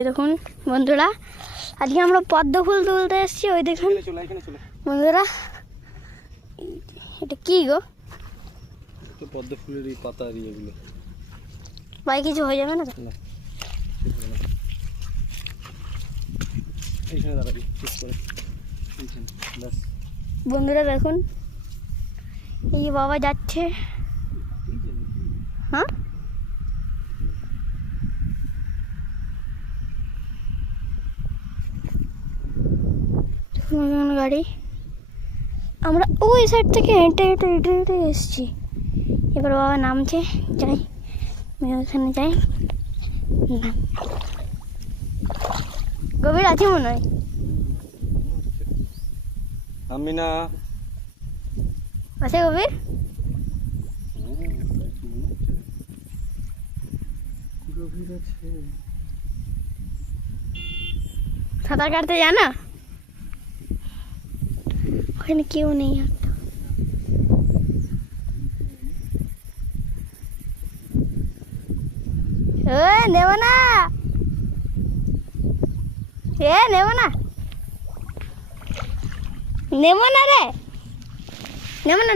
দেখুন বন্ধুরা, আজকে আমরা পদ্ম ফুল তুলতে এসেছি। ওই দেখুন বন্ধুরা, এটা কি গো? পদ্ম ফুলের এই পাতা আর এগুলো ভাই কিছু হয়ে যাবে না? বন্ধুরা দেখুন, এই বাবা যাচ্ছে। হ্যাঁ, গাড়ি। আমরা ওই সাইড থেকে হেঁটে হেঁটে হেঁটে হেঁটে এসেছি। এবার বাবা নামছে, যাই আমি ওখানে যাই। না, গভীর আছে মনে হয়। আমি না আছে গভীর। সাঁতার কাটতে জানা? ওখানে কেউ নেই। নেব না, নেব না, নেব না রে, নেব না।